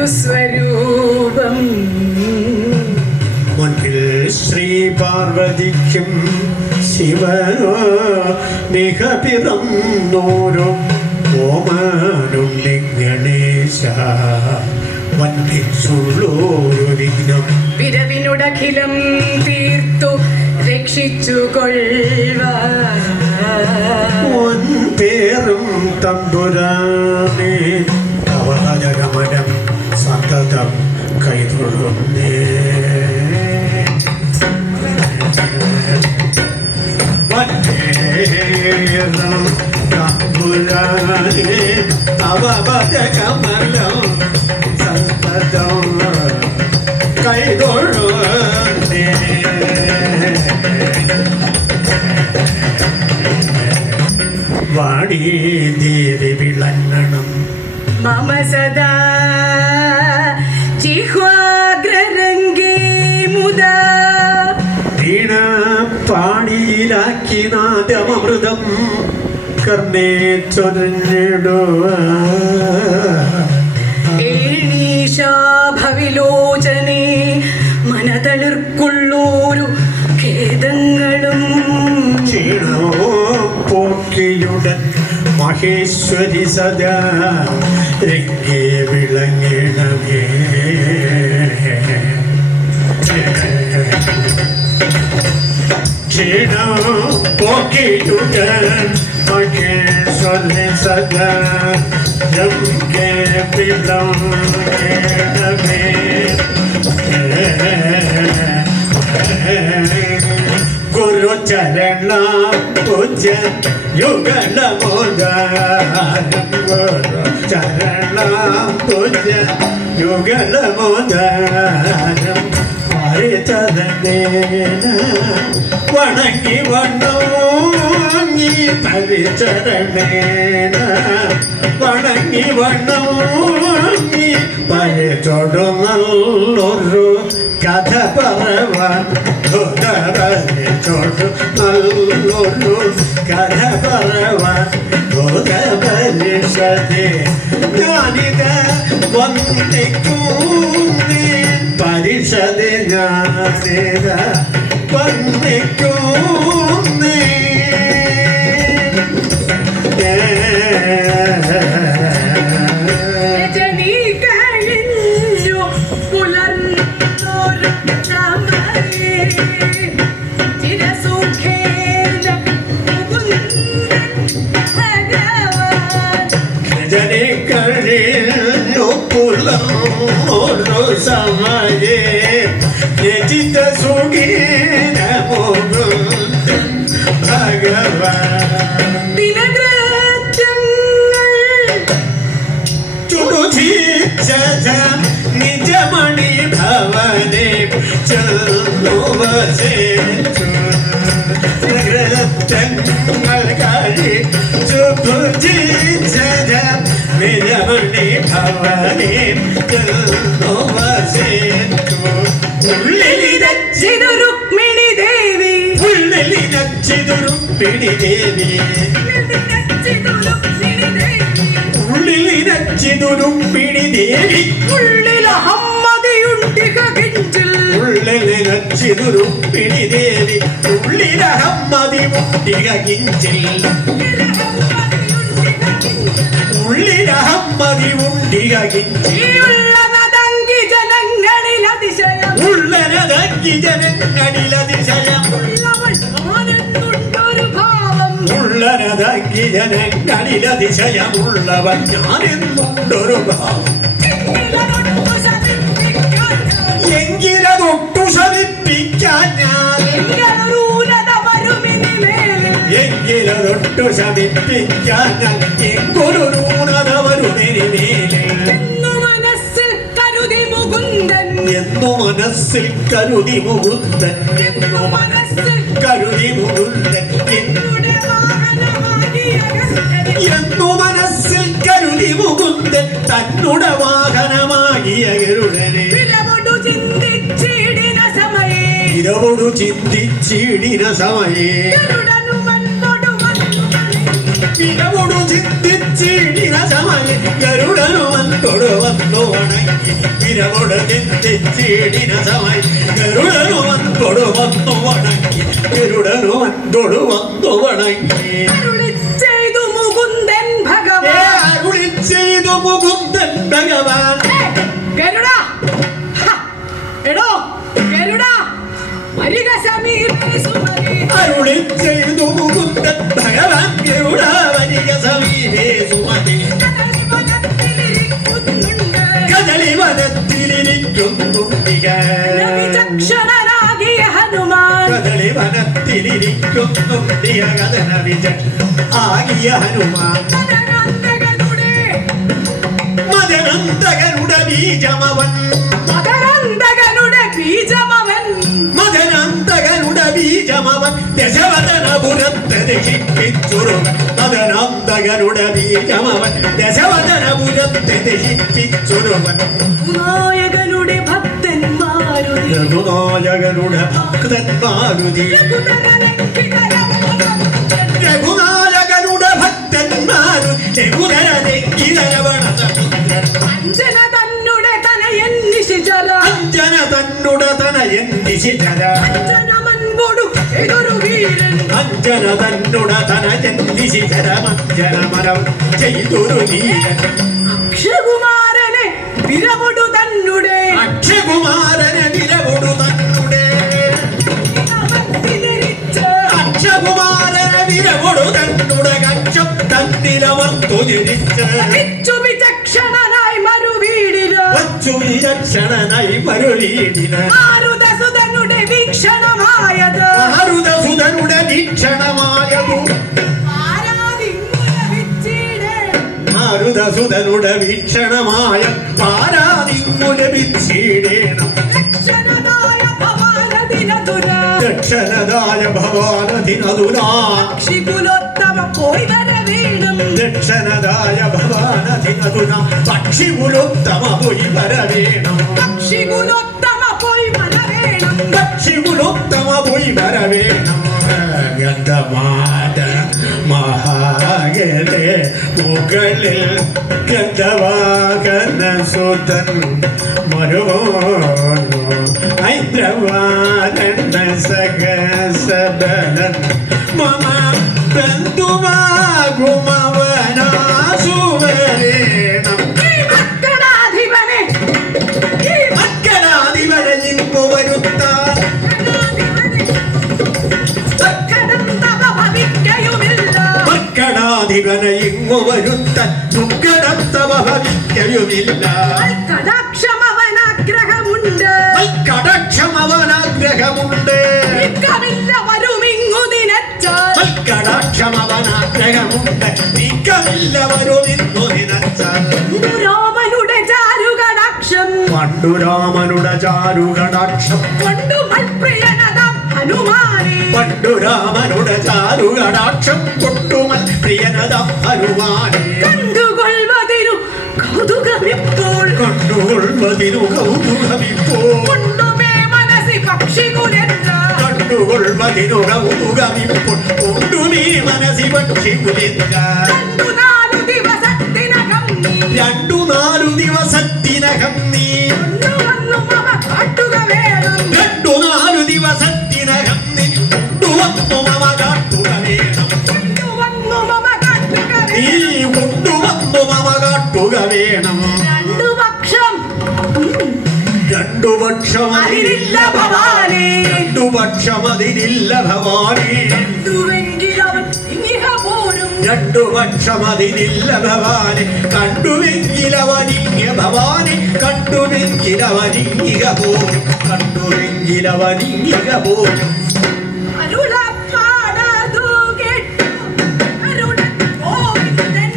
ഒരു സ്വരൂപം. മുൻപിൽ ശ്രീ പാർവതിക്കും ശിവനോ മിക പിറന്നോരോ ഓമാനുണ്ണി ഗണേശ വന്ദിച്ചുള്ളോരു വിഘ്നം പിറവിനുടഖിലം തീർത്തു രക്ഷിച്ചു കൊള്ളുവാൻ പേരും തമ്പുരാനേ അവജഗമനം സന്തതം കൈതൊഴുന്നേ. തമ്പുരാനേ അവജഗമനം സന്തതം കൈതൊഴുന്നേ. വാണീ ദേവി വിളങ്ങണം മമ സദാ ജിഹ്വാഗ്രരംഗേ മുദാ. വീണ പാണിയിലാക്കി നാദമൃതം കർണേ ചൊരിഞ്ഞിടുക. ഏണീശാഭവിലോചനേ മനതളിർക്കുള്ളൂരു ഖേദങ്ങളും ക്ഷീണോ പോക്കിയുടൻ മഹേശ്വരി സദാ രംഗേ വിളങ്ങിടമേ. ക്ഷീണോ പോക്കിയുടൻ മഹേശ്വരി സദാ രംഗേ വിളങ്ങിടമേ. ഗുരു ചരണ പൂജ യുഗള മോദാരം. ഗുരു ചരണ പൂജ യുഗള മോദാരം. പരിചരണേന വണങ്ങി വണ്ണി പരിചരണേന വണങ്ങി വണ്ണി പരിചൊടു നല്ലൊരു കഥ പറവാൻ ചോട്ടു നല്ലൊരു കഥ പറവാൻ പരിഷതേ ഞാനിത വന്നിക്കൂന്നേ. പരിഷതേ ഞാനിത വന്നിക്കൂന്നേ. സമയേ രചിത സുഖീന മുകുന്ദൻ ഭഗവാൻ. ചുടുചീച്ച നിജമണി ഭവനെ ചെല്ലുവസേച്ചു ഗ്രഹങ്ങൾ കഴി ചുടുചീച്ച നിജമണി ഭവനെ ചെല്ലുവസേച്ചു. ഉള്ളിലിരച്ചിതു രുക്മിണി ദേവി ഉള്ളിലിരച്ചിതു രുക്മിണി ദേവി ഉള്ളിലിരച്ചിതു രുക്മിണി ദേവി. ഉള്ളിലഹമ്മതിയുണ്ടിക കിഞ്ചിൽ ഉള്ളിലിരച്ചിതു രുക്മിണി ദേവി ഉള്ളിലഹമ്മതിയുണ്ടിക കിഞ്ചിൽ. ഉള്ളിലഹമ്മതിയുണ്ടിക കിഞ്ചിൽ. ഉള്ളനതങ്കി ജനങ്ങളിലതിശയം ഉള്ളനതങ്കി ജനങ്ങളിലതിശയം. ഉള്ളനതങ്കി ജനങ്ങളിലതിശയമുള്ളവൻ ഞാനെന്നുണ്ടൊരു ഭാവം. എങ്കിലതൊട്ടു ശമിപ്പിക്കാൻ ഞാൻ എങ്കിലതൊട്ടു ശമിപ്പിക്കാൻ എങ്കൊരു ന്യൂനത വരുമെനിമേലെ. എന്നു മനസ്സിൽ കരുതി മുകുന്ദൻ എന്നു മനസ്സിൽ കരുതി മുകുന്ദൻ എന്നു മനസ്സിൽ കരുതി മുകുന്ദൻ തന്നുടെ വാഹനമാകിയ ഗരുഡനെ. ഇരവൊടു ചിന്തിച്ചിടിന സമയേ ഇരവൊടു ചിന്തി ചിന്തിച്ചിടിന സമയം ഗരുഡനു വന്നോട് വന്നു വണങ്ങി വിരവോട് ചിന്തിച്ചിടിന സമയം ഗരുഡനു വന്നോട് വന്നു വണങ്ങി ഗരുഡനു വന്നോട് വന്നു വണങ്ങി അരുളി ചെയ്തു മുകുന്ദൻ ഭഗവാൻ അരുളി ചെയ്തു മുകുന്ദൻ ഭഗവാൻ ഗരുഡാ എടോ ഗരുഡാ വരിക സമീപേ സുമതി അരുളി ചെയ്തു മുകുന്ദൻ ഭഗവാൻ ഗരുഡ വരിക സമീപേ സുമതി കദളി വനത്തിലിരിക്കുന്നുണ്ടിക വിചക്ഷണനാകിയ ഹനുമാൻ കദളി വനത്തിലിരിക്കുന്നുണ്ടിക കഥന ആകിയ ഹനുമാൻ മദനന്തകനുടെ ബീജമവൻ മകരന്തകനുടെ ബീജമവൻ മദനന്തകനുടെ ബീജമവൻ ദശവദനപുരത്തെ ദഹിപ്പിച്ചുരുവൻ മദനന്തകനുടെ ബീജമവൻ ദശവദനപുരത്തെ ദഹിപ്പിച്ചുരുവൻ നായകനുടെ ഭക്തന്മാരുതി രഘുനായകനുടെ ഭക്തന്മാരുതി രഘുനായകനുടെ ഭക്തന്മാരു രഘുധരവണ അഞ്ജന തന്നുടെ തനയൻ നിശിചര അഞ്ജന തന്നുടെ തനയൻ നിശിചര അഞ്ജനമൻപൊടു എതൊരു വീരൻ അഞ്ജന തന്നുടെ തനയൻ നിശിചര അഞ്ജന മരം ചെയ്തൊരു വീരൻ അക്ഷകുമാരനെ വിരവൊടു തന്നുടെ അക്ഷകുമാരനെ വിരവൊടു തന്നുടെ അക്ഷകുമാരനെ വിരവൊടു തന്നുടെ കക്ഷം തന്നിലവർന്നു തിരിച്ച് വിചക്ഷണനായി മറുവീടില് വച്ചു വിചക്ഷണനായി മരുളീടിന് മാരുതസുതനുടെ വീക്ഷണമായത് മാരുതസുതനുടെ വീക്ഷണമായതു മാരുതസുതനുടെ വീക്ഷണമായ പാരാതിങ്ങു ലഭിച്ചിടേണം ദക്ഷണതായ ഭവാനതിനതുനാ പക്ഷികുലോത്തമ പോയി വരവേണം ദക്ഷണതായ ഭവാനതിനതുനാ പക്ഷികുലോത്തമ പോയി വരവേണം പക്ഷികുലോത്തമ പോയി വരവേണം പക്ഷികുലോത്തമ പോയി വരവേണം ഗന്ധമാത മഹാഗലെ മുകളിൽ ഗന്ധവാഹന സുതൻ മരുമോനോ ഹൈദ്രവാദന സഹസബലൻ മമ ബന്ധുവാകുമവനാസുവരേണം മക്കളാധിപനെ മക്കളാധിപനെ ഇങ്ങു വരുത്താൻ മക്കളാധിപനെ ഇങ്ങു വരുത്താൻ ദുഃഖടത്തവ ഭവിക്കയുമില്ല കടാക്ഷമവനാഗ്രഹമുണ്ട് കടാക്ഷമവനാഗ്രഹമുണ്ട് നീക്കമില്ല വരുമിങ്ങു നിനച്ചാൽ കടാക്ഷമവനാഗ്രഹമുണ്ട് നീക്കമില്ല വരുമിന്നു നിനച്ചാൽ രാമനുടെ ചാരുകടാക്ഷം പണ്ടുരാമനുടെ ചാരുകടാക്ഷം കൊണ്ടുമൽപ്രിയനതാം ഹനുമാനെ പണ്ടുരാമനുടെ ചാരുകടാക്ഷം കൊട്ടുമൽ പ്രിയനതം ഹനുമാനെ കണ്ടുകൊള്ളുവതിനു കൗതുകമിപ്പോൾ കണ്ടുകൊള്ളുവതിനു കൗതുകമിപ്പോൾ കൊണ്ടുമേ മനസ്സി പക്ഷികുലെന്ന കണ്ടുകൊള്ളുവതിനു കൗതുകമിപ്പോൾ കൊണ്ടുമീ മനസ്സി പക്ഷികുലില്ല രണ്ടു നാലു ദിവസത്തിനകം നീ രണ്ടു നാലു ദിവസത്തിനകം നീ കൊണ്ടുവന്നു മമ കാട്ടുക വേണം രണ്ടു നാലു ദിവസത്തിനകം നീ കൊണ്ടുവന്നു മമ കാട്ടുക വേണം കൊണ്ടുവന്നു മമ കാട്ടുക നീ വേണം കൊണ്ടുവന്നു മമ കാട്ടുക വേണം രണ്ടു പക്ഷം അതിരില്ല ഭവാനേ രണ്ടു പക്ഷം അതിരില്ല ഭവാനേ കണ്ടുവെങ്കിലവൻ ഇങ്ങിഹ പോരും രണ്ടു പക്ഷം അതിരില്ല ഭവാനെ കണ്ടുവെങ്കിലവനിങ്ങ ഭവാനെ കണ്ടുവെങ്കിലവനിങ്ങിക പോരും കണ്ടുവെങ്കിലവനിങ്ങിക പോരും അരുളപ്പാടതു കേട്ടു അരുളൻ ഗോവിന്ദൻ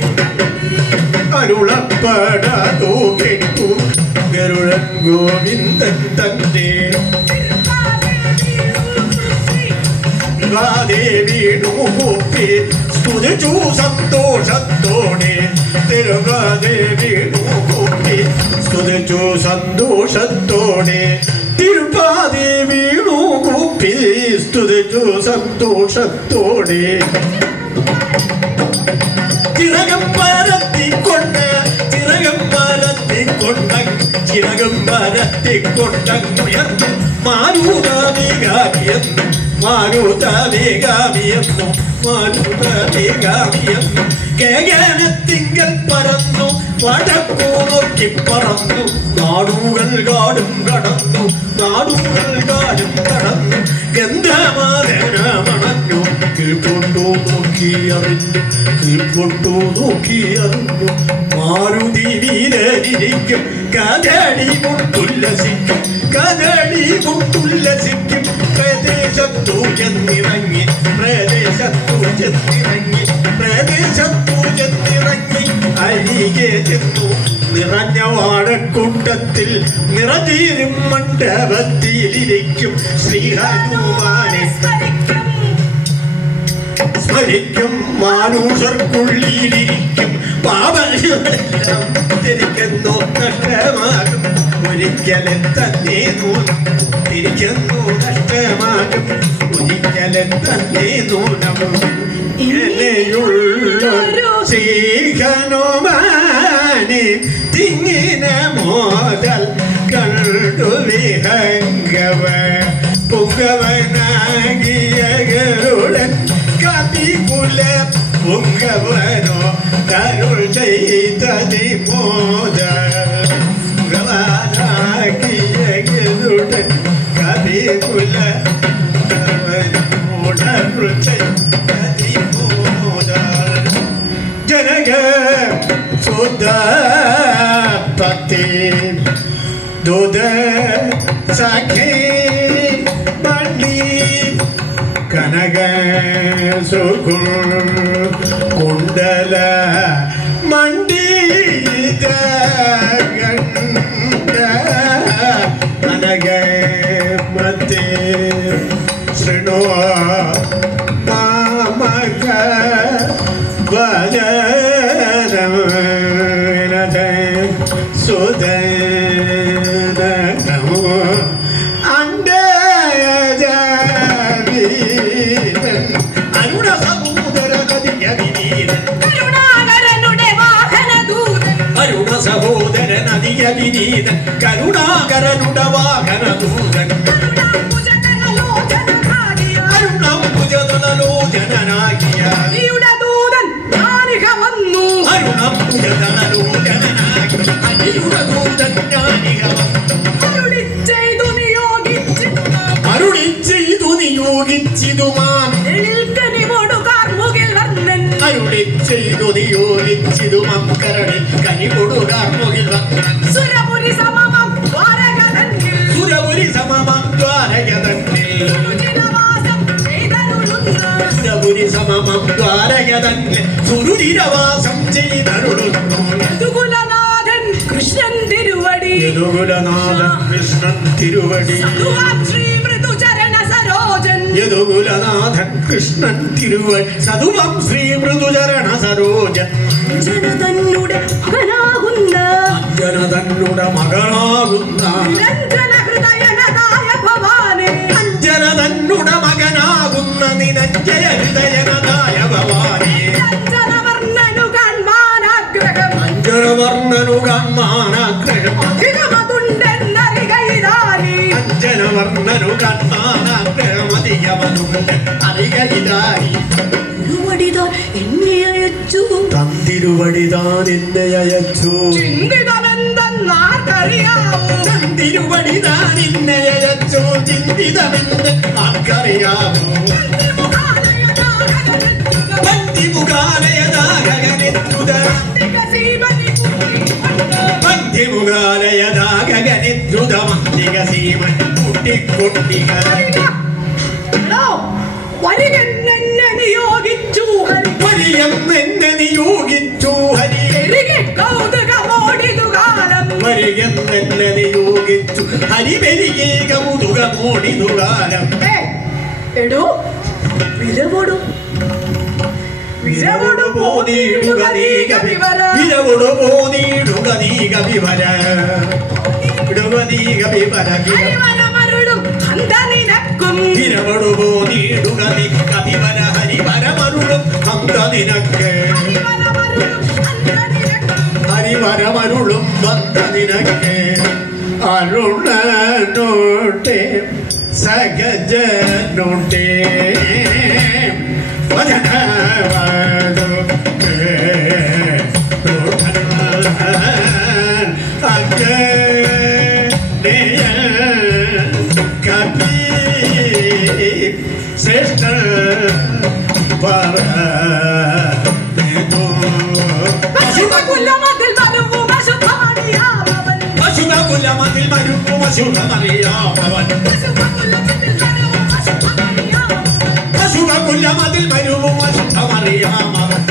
അരുളപ്പടതോ കേട്ടു ഗരുഡൻ ഗോവിന്ദൻ തന്റെ ദേവീണുകൂപ്പി സ്തുതിച്ചു സന്തോഷത്തോടെ തിരുവാദേവീണുകൂപ്പി സ്തുതിച്ചു സന്തോഷത്തോടെ തിരുപ്പാദേവീണുകൂപ്പി സ്തുതിച്ചു സന്തോഷത്തോടെ ചിറകം പരത്തിക്കൊണ്ട് ചിറകം പരത്തിക്കൊണ്ടുയർന്നു മാരുതവേഗാമിയെന്നു കേകനത്തിങ്കൽ പരന്നു വടക്കു നോക്കി പറന്നു നാടുകൾ കാടും കടന്നു ഗന്ധമാതനമണഞ്ഞു കീഴ്കൊണ്ടു നോക്കിയറിഞ്ഞു മാരുതി വീരരിക്കും കദളി കൊണ്ടുല്ലസിക്കും പ്രദേശത്തു ചെന്നിറങ്ങി അരികെ ചെന്നു നിറഞ്ഞ വാഴക്കൂട്ടത്തിൽ നിറതീരും മണ്ഡപത്തിലിരിക്കും ശ്രീഹനുമാനെ സ്മരിക്കും മാനുഷർക്കുള്ളിലിരിക്കും പാപങ്ങളെല്ലാം തിരിക്കുന്നു നഷ്ടമാകും ഒരിക്കലും തന്നെ തിരിക്കുന്നു നഷ്ടമാകും ഒരിക്കലും തന്നെ നൂനവും എന്നെയുള്ളൊരു ശ്രീഹനുമാനെ തിങ്ങിന മോദൽ കണ്ടു വിഹംഗവ പുങ്കവനാകിയ ഗരുഡൻ കപികുല പുങ്കവനോ കരുൾ ചെയ്തതി മോദ പുങ്കവനാകിയ ഗരുഡൻ കപികുല കരുൾ ചെയ്തതി മോദ ജനക സുധ പതി ദുദ സഖേ മണി കനക സുഖുൽ കുണ്ടല മണ്ഡിത ഗണ്ഡ കനക മത്തെ ശൃണോ മാമക വജനം സുദനമോ സഹോദരനദിയവിനീതൻ കരുണാകരനുടെ വാഹനദൂതൻ അരുണംബുജതലോചനാകിയ അരുളിച്ചെയ്തു നിയോഗിച്ചിതുമാം കരണിൽ കനികൊടുകാർമുകിൽ വന്നൻ സുരപുരി സമമം ദ്വാരകതന്നിൽ സുരുചിരവാസം ചെയ്തരുളുന്നു യദുകുലനാഥൻ കൃഷ്ണൻ തിരുവടി യദുകുലനാഥൻ കൃഷ്ണൻ തിരുവടി സതുവം ശ്രീ മൃദുചരണ സരോജൻ അഞ്ജനതന്നുടെ മകനാകുന്ന അഞ്ജനതന്നുടെ മകനാകുന്ന നിരഞ്ജയ ഹൃദയനതായ ഭവാനി അഞ്ജനവർണ്ണനു കാൺമാനാഗ്രഹം അഞ്ജനവർണ്ണനു കാൺമാനാഗ്രഹമധികമനുണ്ട് അറികയിതായി എന്നെ അയച്ചു തന്തിരുവടിതാൻ എന്നെ അയച്ചു ചിന്തിതമെന്തെന്നാർക്കറിയാമോ തന്തിരുവടിതാൻ എന്നെ അയച്ചു ചിന്തിതമെന്ന് ആർക്കറിയാമോ വരികെന്നെ നിയോഗിച്ചു ഹരി കൗതുകമോടിതു കാലം വരികെന്നെ നിയോഗിച്ചു ഹരി വരികേ കൗതുകമോടിതു കാലം എടോ വിരവോടും വിരവോടു പോനീടുക വിവര ഹരിവരമരുളും വിരവോടു പോനീടുക കവിവര ഹരിവരമരുളും മന്ദ നിനക്ക് ഹരിവരമരുളും മന്ദ നിനക്ക് അരുണനോട്ടെ സഹജനോട്ടെ വചനവതു കവി ശ്രേഷ്ഠ പശുകുലമതിൽ മരുവും അശുദ്ധമറിയാമവൻ പശുകുലമതിൽ മരുവും അശുദ്ധമറിയാമവൻ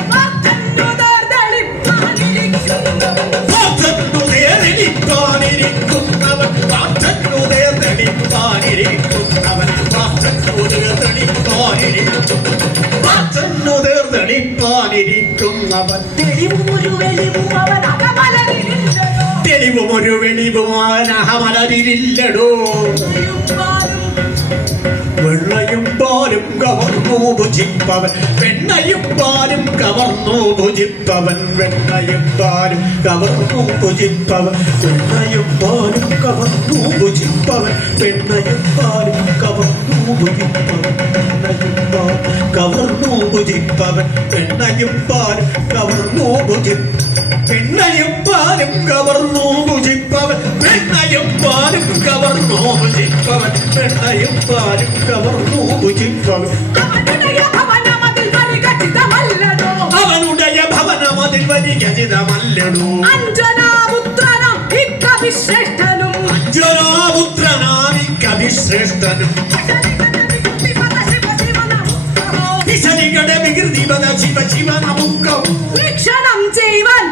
തെളിവും ഒരു വെളിവും അവനഹമലരില്ലടോ വെണ്ണയും പാലും കവർന്നു ഭുജിപ്പവൻ വെണ്ണയും പാലും കവർന്നു ഭുജിപ്പവൻ വെണ്ണയും പാലും കവർന്നു ഭുജിപ്പവൻ വെണ്ണയും പാലും കവർന്നു ഭുജിപ്പവൻ വെണ്ണയും പാലും കവർന്നു ഭുജിപ്പവൻ വെണ്ണയും പാലും കവർന്നു ഭുജിപ്പവൻ വെണ്ണയും പാലും കവർന്നു വെണ്ണയും പാലും കവർന്നു ഭുജിപ്പവൻ വെണ്ണയും പാലും കവർന്നു ഭുജിപ്പവൻ വെണ്ണയും പാലും കവർന്നു ഭുജിപ്പവൻ അവനുடைய ഭവനമതിൽ വരി ഖചിതമല്ലടോ അഞ്ജനാപുത്രനാമിക്കഭിശ്രേഷ്ഠനും വികൃതിപദ ശിവ ശിവ നമുക്കവും വീക്ഷണം ചെയ്യുവാൻ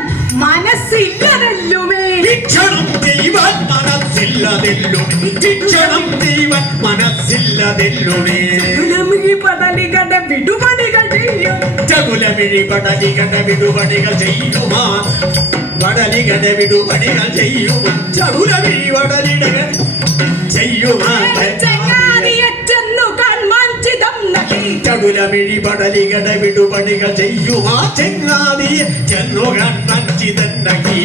മനസ്സില്ലതല്ലുമേ വീക്ഷണം ചെയ്യുവാൻ മനസ്സില്ലതെല്ലുമേ വീക്ഷണം ചെയ്യുവാൻ മനസ്സില്ലതെല്ലുമേ ചകുലമിഴി പടലികളുടെ വിടുപണികൾ ചെയ്യും ചകുലമിഴി പടലികളുടെ വിടുപണികൾ ചെയ്യുമാ പടലികളുടെ വിടുപണികൾ ചെയ്യുമാ ചകുലമിഴി പടലികൾ ചെയ്യുമാ ചകുലമിഴി പടലികളുടെ വിടുപണികൾ ചെയ്യുമാ ചെങ്ങാതിയെ ചെന്നു കൺമഞ്ചിതൻ നക്കി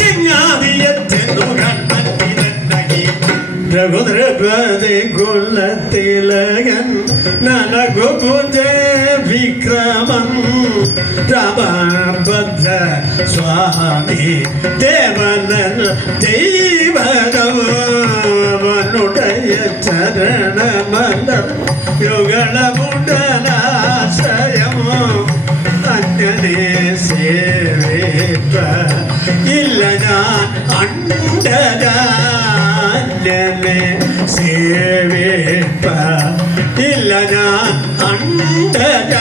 ചെങ്ങാതിയെ ചെന്നു കൺമഞ്ചിതൻ നക്കി രഘുദ്രപതി കുലത്തിലകൻ നനകുജ വിക്രമൻ രാമഭദ്ര സ്വാമി ദേവനൻ ദൈവകവനുടയ ചരണമലർ യുഗളമുടലാശ്രയമോ അന്യനെ സേവിപ്പ ഇല്ല ഞാൻ അണ്ടനെ സേവിപ്പ ഇല്ല ഞാൻ അണ്ടന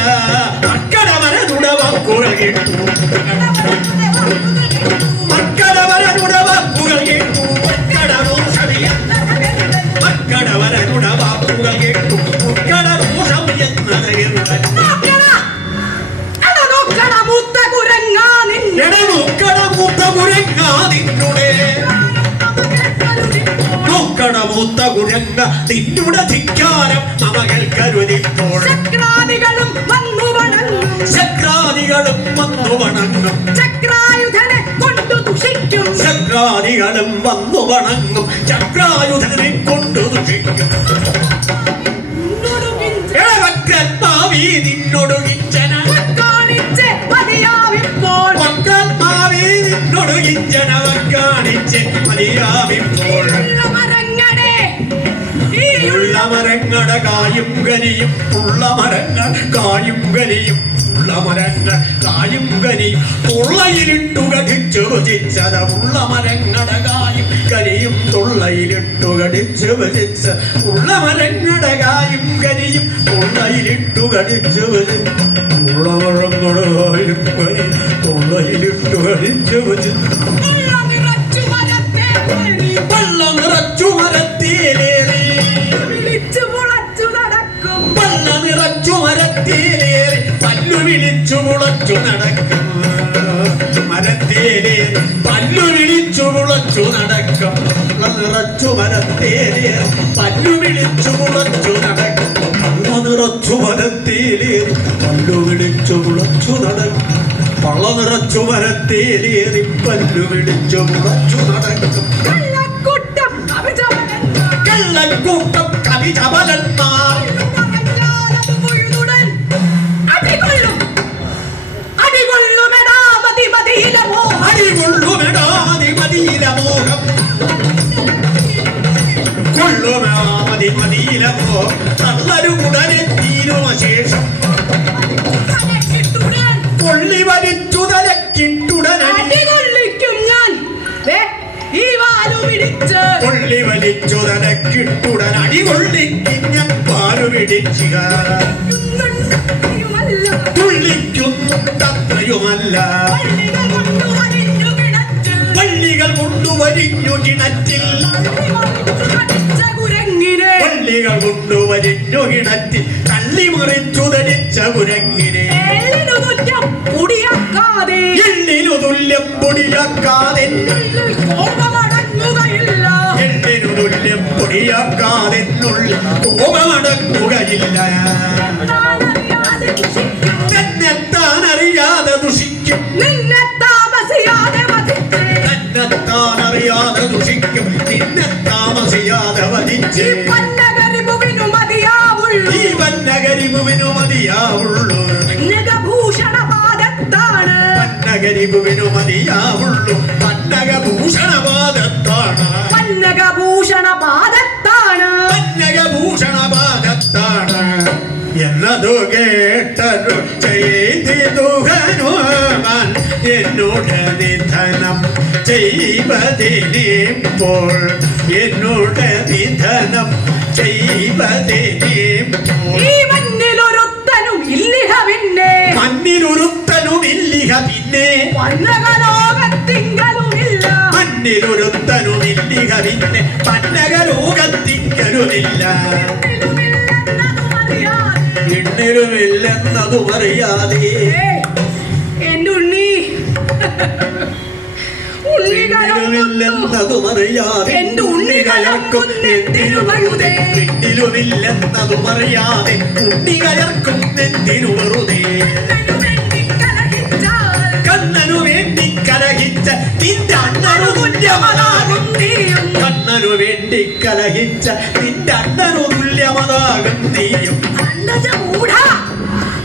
അക്കടവര തുടവാക്കുകൾ കേട്ടു അക്കടവര തുടവാക്കുകൾ കേട്ടു അക്കടമോഷമിയ അക്കടവര തുടവാക്കുകൾ കേട്ടു ഉക്കടമോഷം എന്നതയുടെ മൂത്ത കുരങ്ങ നിന്നുടെ ധിക്കാരം മമകൾ കരുതിപ്പോൾ ചക്രാദികളും വന്നു വണങ്ങും ചക്രാദികളും വന്നു വണങ്ങും ചക്രായുധനെ കൊണ്ടു ദുഷിക്കും ചക്രാദികളും വന്നു വണങ്ങും ചക്രായുധനെ കൊണ്ടു ദുഷിക്കും വക്രത്മാവീ നിന്നോടു കിഞ്ചന കാണിച്ച് മതിയാവിപ്പോൾ വക്രത്മാവീ നിന്നോടു കിഞ്ചന കാണിച്ച് മതിയാവിപ്പോൾ ഉള്ളമരങ്ങളുടെ കായും കനിയും ഉള്ളമരങ്ങൾ കായും കനിയും ഉള്ളമരങ്ങൾ കായും കനിയും തുള്ളയിലിട്ടു കടിച്ചു ഭുജിച്ചത് ഉള്ളമരങ്ങളുടെ കായും കനിയും തുള്ളയിലിട്ടു കടിച്ചു ഭുജിച്ച ഉള്ളമരങ്ങളുടെ കായും കനിയും തുള്ളയിലിട്ടു കടിച്ചു ഭുജിച്ച ഉള്ളമരങ്ങളുടെ കായും കനിയും തുള്ളയിലിട്ടു കടിച്ചു ഭുജിച്ച വെള്ളം നിറച്ചു മരത്തിലേറി മരത്തേലേറി പല്ലു വിളിച്ചു മുളച്ചു നടക്കും മരത്തേലേറി പല്ലു വിളിച്ചു മുളച്ചു നടക്കും നിറച്ചു മരത്തേലേറി പല്ലു വിളിച്ചു മുളച്ചു നടക്കും നിറച്ചു വനത്തേലേറി പല്ലു പിടിച്ചു മുളച്ചു നടക്കും പള്ള നിറച്ചു വനത്തേലേറി പല്ലു പിടിച്ചു മുളച്ചു നടക്കും കള്ളക്കൂട്ടം അഭിചമനന്മാർ. കള്ളക്കൂട്ടം കവിചപലന്മാർ പറഞ്ഞാലത് മുഴുതുടൻ അടികൊള്ളും. അടികൊള്ളുമെടാ മതിമതിയിലെ മോഹം. അടികൊള്ളുമെടാതിമതിയില മോഹം കൊള്ളുമതിമതിയില മോഹം തള്ളരുകുടനെ തീരുമശേഷം കിട്ടുടൻ കൊള്ളി വലിച്ചു തലക്കിട്ടുടനടി അടികൊള്ളിക്കും ഞാൻ. ദേ, ഈ വാലു പിടിച്ച് കൊള്ളി വലിച്ചു തലക്കിട്ടുടൻ അടികൊള്ളിക്കിഞ്ഞ പാലു പിടിച്ചുക യുന്നുണ്ടത്രയുമല്ല. തുള്ളിക്കുന്നത്രയുമല്ല പള്ളികൾ കൊണ്ടു വരിഞ്ഞു കിടച്ച് പള്ളികൾ കൊണ്ടുവരിഞ്ഞു കിണറ്റിൽ കടിച്ച കുരങ്ങിനെ പള്ളികൾ കൊണ്ടുവരിഞ്ഞു കിണറ്റിൽ തള്ളിമറിച്ചു ധരിച്ച കുരങ്ങിനെ ഏളിനു തുല്യം പൊടിയാക്കാതെ എള്ളിനു തുല്യം പൊടിയാക്കാതെ ഉള്ളിൽ കോപമടങ്ങുകയില്ല. എള്ളിനു തുല്യം പൊടിയാക്കാതെ കോപമടക്കുകയില്ല താനറിയാതെ ദുഷിക്കും. തന്നെത്താനറിയാതെ ദുഷിക്കും നിന്നെ താമസിയാതെ വധിച്ച് തന്നെത്താനറിയാതെ ദുഷിക്കും നിന്നെ താമസിയാതെ വധിച്ച് പന്നകരിപുവിനു മതിയാവുള്ളൂ. ഈ വന്നകരിപുവിനു മതിയാവുള്ളൂ പന്നകഭൂഷണപാദത്താണ്. പന്നകരിപുവിനു മതിയാവുള്ളൂ പന്നകഭൂഷണപാദത്താണ് പന്നകഭൂഷണപാദത്താണ്. പന്നകഭൂഷണപാദത്താണ് എന്നതു കേട്ടു ചെയ്തിതു ഹനുമാൻ എന്നോട് നിധനം ചെയ്വതിനിപ്പോൾ എന്നോട് നിധനം ചെയ്വതിനിപ്പോൾ ഈ മണ്ണിലൊരുത്തനും ഇല്ലിഹ പിന്നെ മണ്ണിലൊരുത്തനുമില്ലിക പിന്നെ പന്നകലോകത്തിങ്കലുമില്ല. മണ്ണിലൊരുത്തനുമില്ലിക പിന്നെ പന്നകലോകത്തിങ്കലുമില്ല എന്നിലുമില്ലെന്നതുമറിയാതെ. എണ്ണിലുമില്ലെന്നതും അറിയാതെ ഏയ്, എന്റെ ഉണ്ണി എണ്ണിലുമില്ലെന്നതും അറിയാതെ എന്റെ ഉണ്ണി കലർക്കും നെഞ്ചിനു വെറുതെ. എണ്ണിലുമില്ലെന്നതും അറിയാതെ ഉണ്ണി കലർക്കും നെഞ്ചിനു വെറുതെ കണ്ണനു വേണ്ടി കലഹിച്ച നിന്റെ അണ്ണനു തുല്യമതാകും നീയും കണ്ണനു വേണ്ടി കലഹിച്ച നിന്റെ അണ്ണനു തുല്യമതാകും നീയും അണ്ടജമൂഢാ,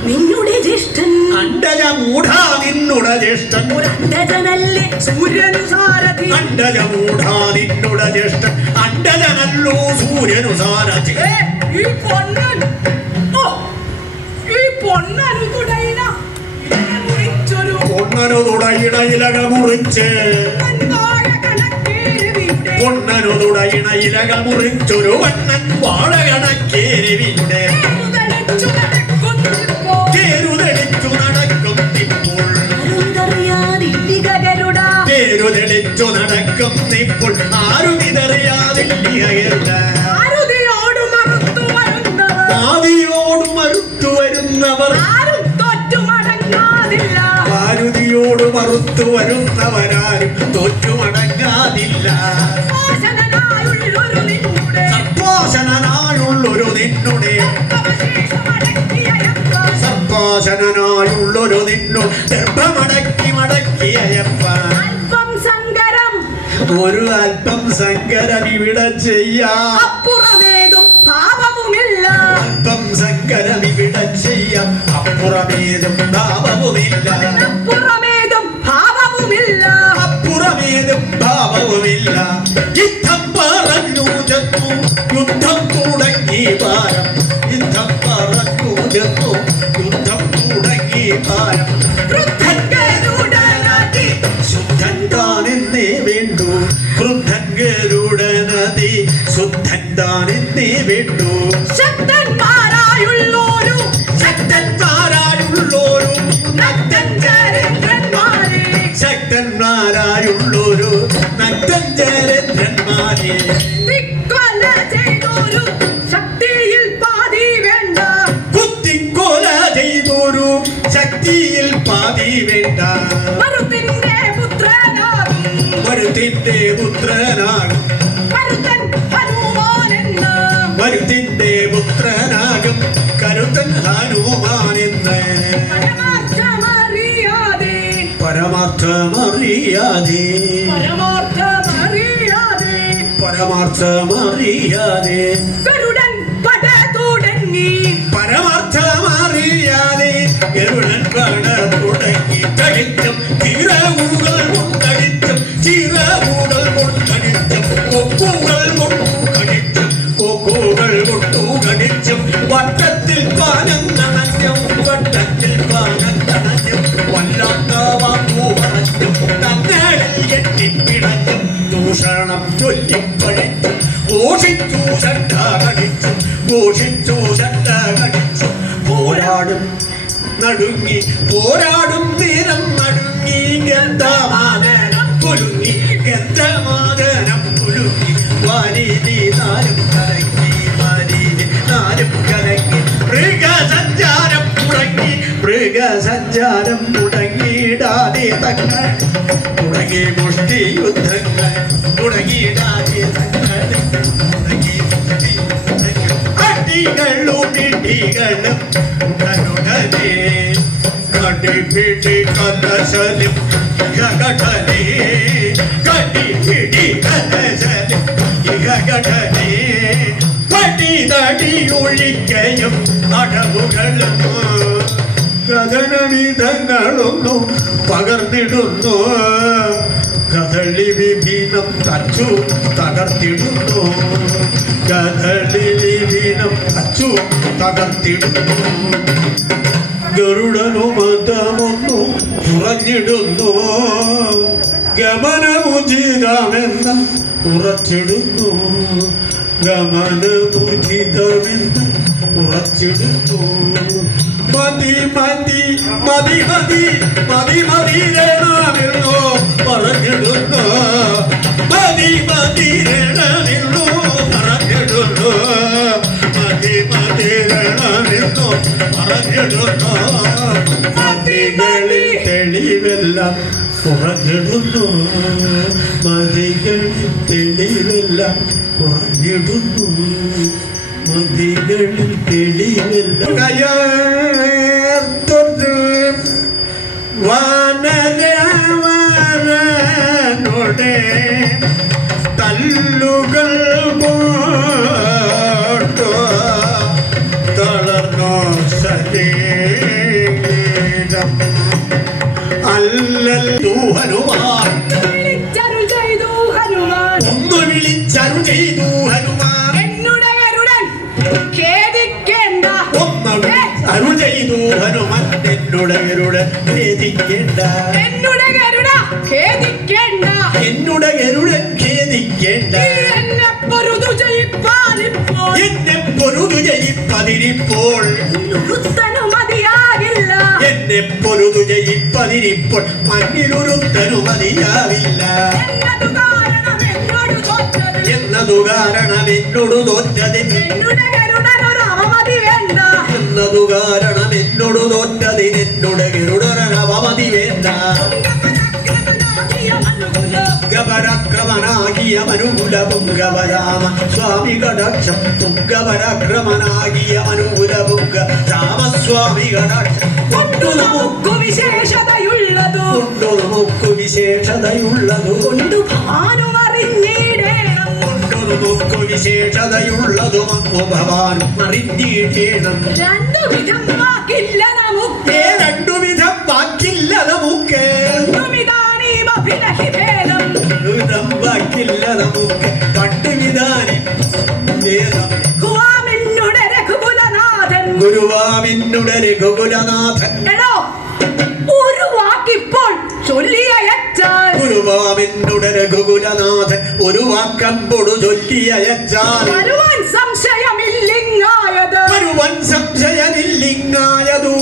നിന്നുടെ ജ്യേഷ്ഠൻ അണ്ടജമൂഢാ നിന്നുടെ ജ്യേഷ്ഠൻ ഒരണ്ടജനല്ലേ സൂര്യനു സാരഥി. അണ്ടജമൂഢാ നിന്നുടെ ജ്യേഷ്ഠൻ അണ്ടജനല്ലോ സൂര്യനു സാരഥി ഏ, ഈ പൊന്നൻ ഓ, ഈ പൊന്നനു തുടയിന ഇല മുറിച്ചൊരു പൊണ്ണനു തുടയിണ ഇലക മുറിച്ച് വൻവാഴ കണക്കേരുവിയുടെ പൊണ്ണനു തുടയിണ ഇലക മുറിച്ചൊരു വണ്ണൻ വാഴകണക്കേരിവിടെ തേരുതളിച്ചു നടക്കുന്നിപ്പോൾ. തേരുതെളിച്ചു നടക്കുന്നിപ്പോൾ അരുന്തറിയാതില്ലികരുടാ. തേരുതെളിച്ചു നടക്കുന്നിപ്പോൾ ആരും ഇതറിയാതില്ല ആരുതിയോടു മറുത്തു വരുന്നവർ ആദിയോട് മറുത്തു വരുന്നവർ ആരും തോറ്റു മടങ്ങാതില്ല. ഭാരതിയോട് മറുത്തു വരുന്നവരാരും തോറ്റുമടങ്ങാതില്ല മോശനായുള്ളൊരു നിന്നുടെ സർപ്പോശനായുള്ളൊരു നിന്നുടെ അവശേഷമടക്കിയയപ്പ. സർപ്പോശനായുള്ളൊരു നിന്നു ഗർഭമടക്കി മടക്കിയയപ്പ അല്പം സങ്കരം ഒരു അല്പം സങ്കരം ഇവിടെ ചെയ്യാം അപ്പുറമേതും പാപവുമില്ല. അല്പം സങ്കരം ഇവിടെ ചെയ്യാം അപ്പുറമേതും ഭാവവുമില്ല അപ്പുറമേതും പാപവുമില്ല. അപ്പുറമേതും ഭാവവുമില്ല യുദ്ധം പറഞ്ഞു ചെന്നു യുദ്ധം തുടങ്ങി പാരം യുദ്ധം പറഞ്ഞു ചെന്നു യുദ്ധം തുടങ്ങി പാരം വൃദ്ധൻ ഗരുഡനതി ശുദ്ധൻ താനെന്നേ വേണ്ടു വൃദ്ധൻ ഗരുഡനതി ശുദ്ധൻ താനെന്നേ വേണ്ടു ശക്തന്മാരായുള്ളോരു ശക്തന്മാരായുള്ളോരു നക്തഞ്ചരന്മാരെ ശക്തന്മാരായുള്ളൊരു നക്തഞ്ചരന്മാരെ തിക്കൊല ചെയ്തോരു ശക്തിയിൽ പാതി വേണ്ട. കുത്തിക്കൊല ചെയ്തൊരു ശക്തിയിൽ പാതി വേണ്ട മരുത്തിന്റെ പുത്രനാകും മരുത്തിന്റെ പുത്രനാകും മരുതൻ ഹനുമാനെന്ന് മരുത്തിന്റെ പുത്രനാകും കരുത്തൻ ഗരുഡൻ ഹനുമാനെന്ന് പരമാർത്ഥമറിയാതെ പരമാർത്ഥമറിയാതെ പരമാർത്ഥമറിയാതെ പരമാർത്ഥമറിയാതെ ഗരുഡൻ പട തുടങ്ങി പരമാർത്ഥമറിയാതെ ഗരുഡൻ പട തുടങ്ങി കടിച്ചും ചിറകുകൾ കൊണ്ടടിച്ചും ചിറകുകൾ കൊണ്ടടിച്ചും കൊക്കുകൾ കൊണ്ടു കടിച്ചും കൊക്കുകൾ കൊണ്ടു കടിച്ചും വട്ടത്തിൽ പാനം നനഞ്ഞും വട്ടത്തിൽ പാനം നനഞ്ഞും വല്ലാത്ത വാക്കു പറഞ്ഞും തങ്ങളിൽ എത്തിപ്പിടഞ്ഞും ദൂഷണം ചൊല്ലിപ്പഴിച്ചും ഘോഷിച്ചു ശണ്ട കടിച്ചും ഘോഷിച്ചു ശണ്ട കടിച്ചും പോരാടും നടുങ്ങി പോരാടും നേരം നടുങ്ങി ഗന്ധമാദനം കുലുങ്ങി ഗന്ധമാദനം കുലുങ്ങി വാരീതി നാലും കലങ്ങി വാരീതി നാലും കലങ്ങി മൃഗസഞ്ചാരം മുടങ്ങി മൃഗസഞ്ചാരം മുടങ്ങിയിടാതെ തങ്ങൾ തുടങ്ങി മുഷ്ടി യുദ്ധങ്ങൾ തുടങ്ങിയിടാതെ തങ്ങൾ തുടങ്ങി മുഷ്ടി യുദ്ധങ്ങൾ അടികളും ഇടികളും ഉടനുടനെ കടിപിടി കലശലും ഇഹഘടനെ കടിപിടി കലശലും ഇഹഘടനെ പടിതടി ഒഴിക്കയും അടവുകളും കഥനവിധങ്ങളൊന്നും പകർന്നിടുന്നു കഥളി വിഭീനം തച്ചു തകർത്തിടുന്നു കഥളി വിഭീനം തച്ചു തകർത്തിടുന്നു ഗരുഡനു മതമൊന്നു ഉറഞ്ഞിടുന്നു ഗമനമുചിതമെന്ന് ഉറച്ചിടുന്നു ഗമനമുചിതമെന്ന് ഉറച്ചിടുന്നു മതി മതി മതി മതി മതി മതി രേണാമിരുന്നു പറഞ്ഞിടുന്നു മതി മതി രേണാമിരുന്നു പറഞ്ഞിടുന്നു മതി മതി രേണാമിരുന്നു പറഞ്ഞിടുന്നു മതികളിൽ തെളിവെല്ലാം കുറഞ്ഞിടുന്നു മതികളിൽ തെളിവെല്ലാം കുറഞ്ഞിടുന്നു മതികളിൽ തെളിവെല്ലാം കയർത്തൊരു വാനരവരനോടെ തല്ലുകൾ പോട്ടോ തളർന്നോ ശരീരം അല്ലല്ലൂ ഹനുമാൻ വിളിച്ചരുൾ ചെയ്തു ഹനുമാൻ ഒന്ന് വിളിച്ചരുൾ ചെയ്തു ഹനുമാൻ എന്നുടെ ഗരുഡൻ ഖേദിക്കേണ്ട ഒന്ന് അരുൾ ചെയ്തു ഹനുമാൻ എന്നുടെ ഗരുഡൻ ഖേദിക്കേണ്ട എന്നുടെ ഗരുഡ ഖേദിക്കേണ്ട എന്നുടെ ഗരുഡൻ ഖേദിക്കേണ്ട എന്നെ പൊരുതു ജയിപ്പാനിപ്പോൾ എന്നെ പൊരുതു ജയിപ്പതിരിപ്പോൾ ഒരുത്തനു മതിയാകില്ല എന്നെ പൊരുതു ജയിപ്പതിരിപ്പോൾ മണ്ണിലൊരുത്തനു മതിയാവില്ല എന്നതു കാരണം എന്നോട് തോറ്റത് എന്നതു കാരണം എന്നോട് തോറ്റതിന് എന്നുടെ ഗരുഡനൊരു അവമതി വേണ്ട എന്നതു കാരണം എന്നോട് തോറ്റതിന് എന്നോട് ഗരുഡനവമതി വേണ്ട തുംഗപരാക്രമനാകിയ മനുകുല പുംഗവരാമ സ്വാമി കടാക്ഷം തുംഗപരാക്രമനാകിയ മനുകുല പുംഗ രാമസ്വാമി കടാക്ഷം കൊണ്ടു നമുക്ക് വിശേഷതയുള്ളതു കൊണ്ടു നമുക്ക് വിശേഷതയുള്ളതു കൊണ്ടു ഭാനുമറിഞ്ഞിടേണം കൊണ്ടു നമുക്ക് വിശേഷതയുള്ളതു മങ്ങു ഭവാൻ അറിഞ്ഞിടേണം രണ്ടു വിധം വാക്കില്ല നമുക്ക് രണ്ടു വിധം വാക്കില്ല നമുക്ക് ഭേദം വിധം വാക്കില്ല നമുക്ക് പണ്ട് വിധാനം ഭേദം ഗുവാമിന്നുടെ രഘുകുലനാഥൻ ഗുരുവാമിന്നുടെ രഘുകുലനാഥൻ എടോ ഒരു വാക്കിപ്പോൾ ചൊല്ലിയയച്ചാൽ ഗുരുവാമിന്നുടെ രഘുകുലനാഥൻ ഒരു വാക്കമ്പോടു ചൊല്ലിയയച്ചാൽ വരുവാൻ സംശയമില്ലിങ്ങായത് വരുവൻ സംശയമില്ലിങ്ങായതു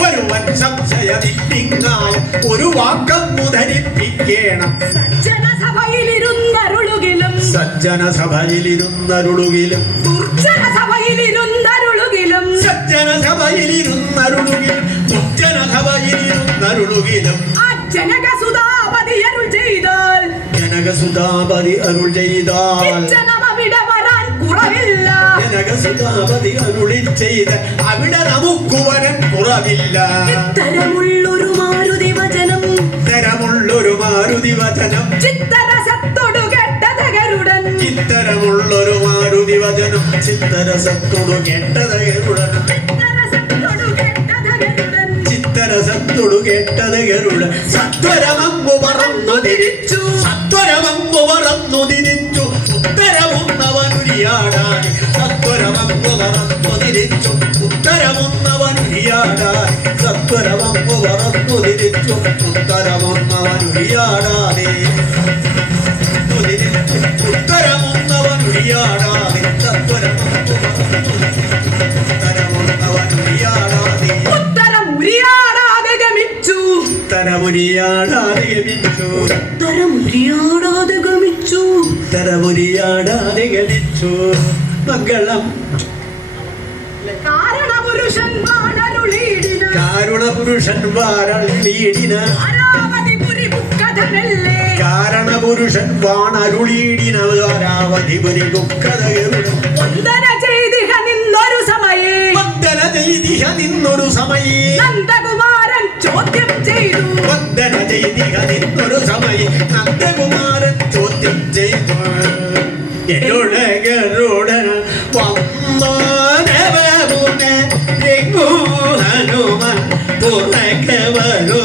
വരുവൻ സംശയമില്ലിങ്ങായ ഒരു വാക്കം ധരിപ്പിക്കണം സജ്ജന സഭയിലിരുന്നരുളുകിലും സജ്ജന സഭയിലിരുന്നരുളുകിലും ദുർജന സഭയിലിരുന്നരുളുകിലും സജ്ജന സഭയിലിരുന്നരുളുകിലും ദുർജന സഭയിലിരുന്നരുളുകിലും ആ ജനകസുതാപതി അരുൾ ചെയ്താൽ ജനകസുതാപതി അരുൾ ചെയ്താൽ ജനമവിടെ വരാൻ കുറവില്ല ജനക സുതാപതി അരുളി ചെയ്ത് അവിടെ നമുക്ക് വരൻ കുറവില്ല. ഇത്തരമുള്ളൊരു മാരുതി വചനം ഇത്തരമുള്ളൊരു മാരുതി വചനം ചിത്തരസത്തോടു കേട്ടത് ഗരുഡൻ. ഇത്തരമുള്ളൊരു മാരുതി വചനം ചിത്തരസത്തോടു കേട്ടത് ഗരുഡൻ. ചിത്തരസത്തോടു കേട്ടത് ഗരുഡൻ. സത്വരമങ്ങു പറന്നു തിരിച്ചു. സത്വരമങ്ങു പറന്നു തിരിച്ചു. ഉത്തരമുന്നവനുരിയാടാൻ. സത്വരമങ്ങു പറന്നു തിരിച്ചു. ഉത്തരമുന്നവനുരിയാടാൻ. സത്വരമങ്ങു പറന്നു തിരിച്ചു. ഉത്തരമുന്നവനുരിയാടാതെ. ഉത്തരമുന്നവനുരിയാടാതെ. സത്വരമങ്ങു പറന്നു ഉത്തരമുന്നവനുരിയാടാതെ. ഉത്തരമുരിയാടാതെ ഗമിച്ചു. ഉത്തരമുരിയാടാതെ ഗമിച്ചു. ഉത്തരമുരിയാടാതെ ഗമിച്ചു. ഉത്തരമുരിയാടാതെ ഗമിച്ചു. മംഗളം. കാരണപുരുഷൻ വാണരുളീടിന. കാരുണപുരുഷൻ വാരളീടിന. അരാവതിപുരി ബുക്കധനല്ലേ. കാരണപുരുഷൻ വാണരുളീടിന. അരാവതിപുരി ബുക്കധഗരുഡൻ. വന്ദന ചെയ്തിഹ നിന്നൊരു സമയേ. വന്ദന ചെയ്തിഹ നിന്നൊരു സമയേ. നന്ദകുമാരൻ ചോദ്യം ചെയ്തു. വന്ദന ചെയ്തിഹ നിന്നൊരു സമയേ. നന്ദകുമാരൻ ചോദ്യം ചെയ്തു. എന്നോട് ഗരുഡൻ വന്ദനവനെ രഘു ഹനുമാൻ പുറകെ വരുന്നു.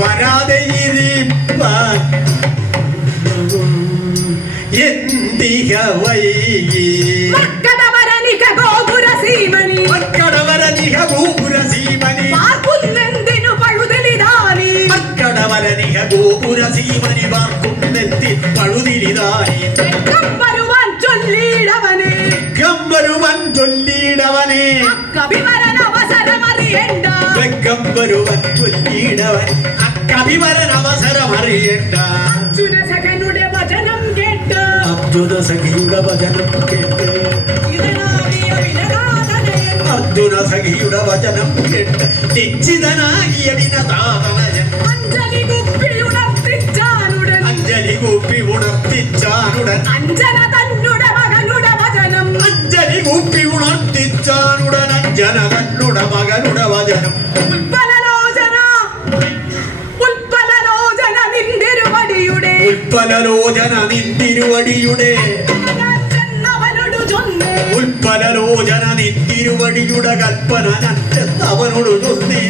വരാതെ ഇരിപ്പാൻ എന്തിക വൈകി. മക്കടവരനിക ഗോപുരസീമനി. മക്കടവരനിക ഗോപുരസീമനി. പാർക്കുന്നെന്തിനു പഴുതലിതാനി. മക്കടവരനിക ഗോപുരസീമനി. പാർക്കുന്നെന്തി പഴുതിലിതാനി. വെക്കം വരുവാൻ ചൊല്ലിയിടവനെ. വെക്കം വരുവാൻ ചൊല്ലിയിടവനെ. അക്കവിവരൻ അവസരമറിയണ്ട. വെക്കം വരുവാൻ ചൊല്ലിയിടവൻ. അക്കവിവരൻ അവസരമറിയണ്ട. അർജുന സഖനുടെ വചനം കേട്ട്. അർജുന സഖിയുടെ വചനം കേട്ട്. ഇതനാകിയ വിനതാതനയൻ. അർജുന സഖിയുടെ വചനം കേട്ട് നിശ്ചിതനാകിയ വിനതാതനയൻ. അഞ്ജലി കുപ്പിയുണർത്തിച്ചാനുടൻ. അഞ്ജലി കൂപ്പി ഉണർത്തിച്ചാനുടൻ. അഞ്ജന തന്നുടെ മകനുടെ വചനം. അഞ്ജലി കൂപ്പി ഉണർത്തിച്ചാനുടൻ. അഞ്ജന തന്നുടെ മകനുടെ വചനം. ഉൽപ്പലലോചന ഉൽപ്പലലോചന നിന്തിരുവടിയുടെ. ഉൽപ്പലലോചന നിന്തിരുവടിയുടെ. ചെന്നവനോടു ചൊന്നേ. ഉൽപ്പലലോചന നിന്തിരുവടിയുടെ കൽപ്പന ഞാൻ അവനോട് ചൊല്ലി.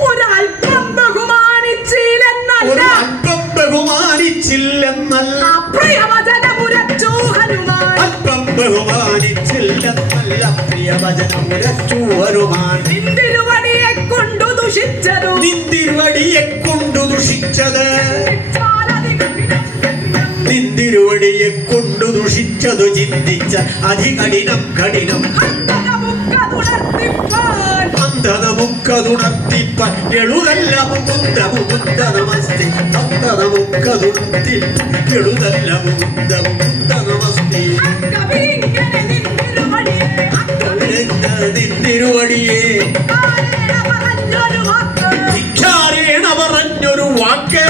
ഒരൽപ്പം ബഹുമാനിച്ചില്ലെന്നല്ല. ഒരൽപ്പം ബഹുമാനിച്ചില്ലെന്നല്ല. അപ്രിയവചനമുരച്ചു ഹനുമാൻ. അല്പം ബഹുമാനിച്ചില്ലെന്നല്ല. പ്രിയവചനം ഉരച്ചു ഹനുമാൻ. നിന്തിരുവടിയെ കൊണ്ടു ദുഷിച്ചതു. നിന്തിരുവടിയെ കൊണ്ടു ദുഷിച്ചത്. നിന്തിരുവടിയെ കൊണ്ടു ദുഷിച്ചതു ചിന്തിച്ച അതികഠിനം കഠിനം. അന്ധത മുക്കതുണർത്തിപ്പാൻ എഴുതല്ല മുകുന്ദ മുകുന്ദ നമസ്തി. അന്ധത മുക്കതുണർത്തിപ്പാൻ എഴുതല്ല മുകുന്ദ മുകുന്ദ നമസ്തി. നിന്തിരുവടിയെ ധിക്കാരേണ പറഞ്ഞൊരു വാക്ക്.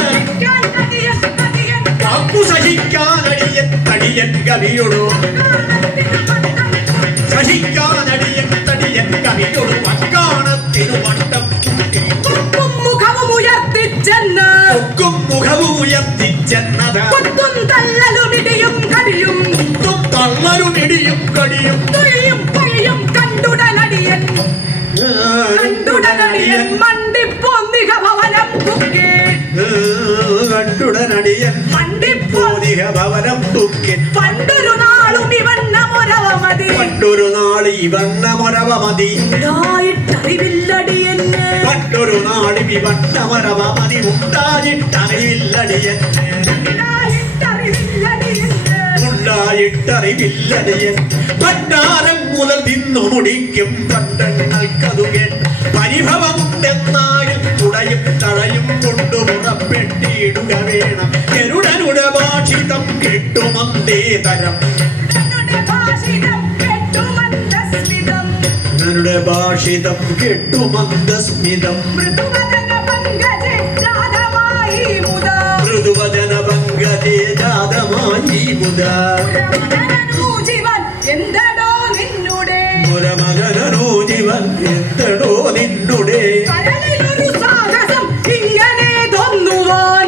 വാക്കു സഹിക്കാനടിയൻ തടിയൻ കവിയൊടു. സഹിക്കാനടിയൻ തടിയൻ കവിയൊടു. വക്കാണത്തിനു വട്ടം കൊക്കും മുഖവും ഉയർത്തിച്ചെന്ന്. ഒക്കും മുഖവും ഉയർത്തിച്ചെന്നത്. കൊത്തും തള്ളലും ഇടിയും കടിയും. തള്ളലും ഇടിയും കടിയും. തൊഴിയും പൊഴിയും കണ്ടുടനടിയൻ. കണ്ടുടനടിയൻ മണ്ടിപ്പോന്നിക ഭവനം കുക്കേ. കണ്ടുടനടിയൻ മണ്ടിപ്പോതിക ഭവനം തുക്കി. പണ്ടൊരു നാളും ഇവണ്ണമൊരവ മതി. പണ്ടൊരു നാള് ഇവണ്ണമൊരവ മതി. ഉണ്ടായിട്ടറിവില്ലടിയെന്ന്. പണ്ടൊരു നാള് ഇവണ്ണമൊരവ മതി. ഉണ്ടായിട്ടറിവില്ലടിയൻ. ഉണ്ടായിട്ടറിവില്ലടിയൻ. പണ്ടാരം മുതൽ നിന്നു മുടിക്കും പണ്ടങ്ങൾക്കതു കേട്ട് പരിഭവമുണ്ടെന്നാകിൽ തുടയും തഴയും കൊണ്ടു പുറപ്പെട്ടിടുക വേണം. ഗരുഡനുടെ ഭാഷിതം കേട്ടുമന്തേ തരം. ഗരുഡനുടെ ഭാഷിതം കേട്ടുമന്ദസ്മിതം. മൃദുവചന പങ്കജ ജാതമായി മുതാ ജീവൻ എന്തടോ നിന്നുടെ പുരമകനോ ജീവൻ എന്തടോ നിന്നുടെ കരളിലൊരു സാഹസം ഇങ്ങനെ തൊന്നുവാൻ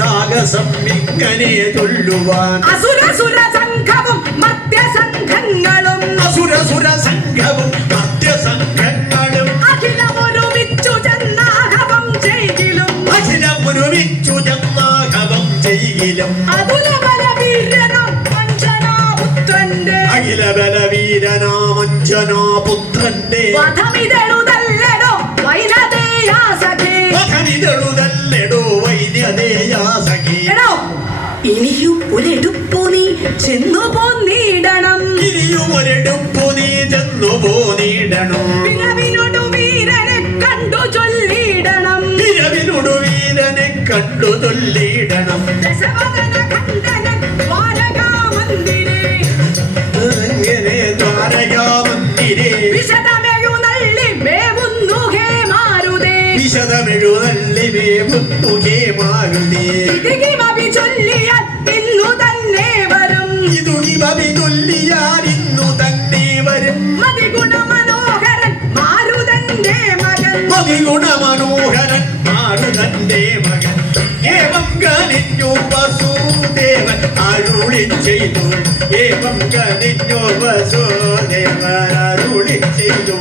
സാഹസം ഇങ്ങനെ ചൊല്ലുവാൻ അസുരസുര സംഘവും മധ്യസംഘങ്ങളും അസുരസുര സംഘവും മധ്യസംഘങ്ങളും അഖിലമൊരുമിച്ചു ചെന്നാഹവം ചെയ്യിലും അഖിലമൊരുമിച്ചു ചെന്നാഹവം ചെയ്യിലും അതുല ബലവീരനാം അഞ്ജനാപുത്രന്റെ അഖില ബലവീരനാമഞ്ജനാപുത്രന്റെ വധമിതെഴുതല്ലടോ വൈനതേയാസഖേ വധമിതെഴുതല്ലടോ വൈദ്യതേയാസഖി എടോ ഇനിയും ഒരെടുപ്പു നീ ചെന്നു പോന്നിടണം ഇനിയും ഒരെടുപ്പു നീ ചെന്നു പോന്നിടണം പിറവിനൊടു വീരനെ കണ്ടു ചൊല്ലിടണം പിറവിനൊടു വീരനെ കണ്ടു ചൊല്ലിടണം ദശവദന ഖണ്ഡനൻ ദ്വാരകാമന്ദിരേ അങ്ങനെ ദ്വാരകാമന്ദിരേ വിശദമെഴുന്നള്ളി മേവുന്നു ഹേ മാരുതേ വിശദമെഴുന്നള്ളി മേവുന്നു ഹേ മാരുതേ ഇതികിമപി ചൊല്ലിയാൽ ഇന്നു തന്നെ വരും ഇതുകിമപി ചൊല്ലിയാൽ ഇന്നു തന്നെ വരും മതിഗുണമനോഹരൻ മാരുതന്റെ മകൻ മതിഗുണമനോഹരൻ മാരുതന്റെ മകൻ ഏവം കനിഞ്ഞു വസുദേവൻ അരുളി ചെയ്തു ഏവം കനിഞ്ഞു വസുദേവൻ അരുളി ചെയ്തു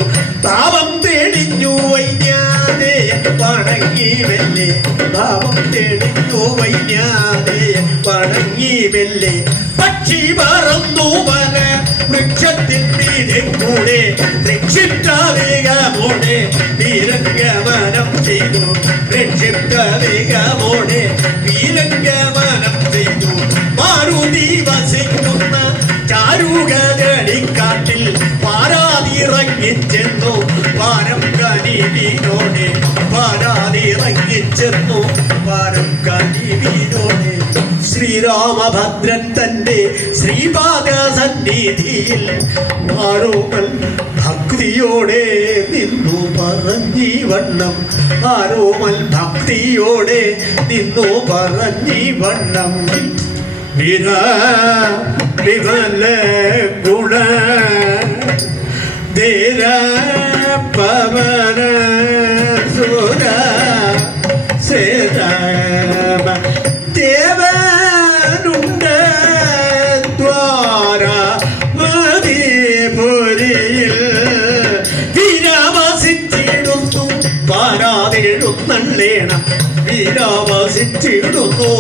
പാവം തെളിഞ്ഞു വൈദ്യാദേയൻ വണങ്ങി മെല്ലെ പാവം തെളിഞ്ഞു വൈദ്യാദേയൻ വണങ്ങി മെല്ലെ പക്ഷി പറന്നു പല വൃക്ഷത്തിൻ മീതെ കൂടെ രക്ഷിപ്തവേഗമോടെ വീരംഗമനം ചെയ്തു രക്ഷിപ്തവേഗമോടെ വീരംഗമനം ചെയ്തു മാരുതി വസിക്കുന്ന ചാരുകതടിക്കാട്ടിൽ പാരാതിറങ്ങിച്ചെന്നു പാരം കനിവിനോടെ പാരാതിറങ്ങിച്ചെന്നു പാരം കനിവിനോടെ ശ്രീരാമഭദ്രൻ തന്റെ ശ്രീപാദ സന്നിധിയിൽ ആരോമൽ ഭക്തിയോടെ നിന്നു പറഞ്ഞീ വണ്ണം ആരോമൽ ഭക്തിയോടെ നിന്നു പറഞ്ഞീ വണ്ണം വിമല ഗുണ ധീര പവന സുര ശ്രീരാമ ദേവനുണ്ട് ദ്വാര മതിപുരിയിൽ വിരാമസിച്ചിടുന്നു പാരാതെഴുന്നള്ളേണം വിരാമസിച്ചിടുന്നു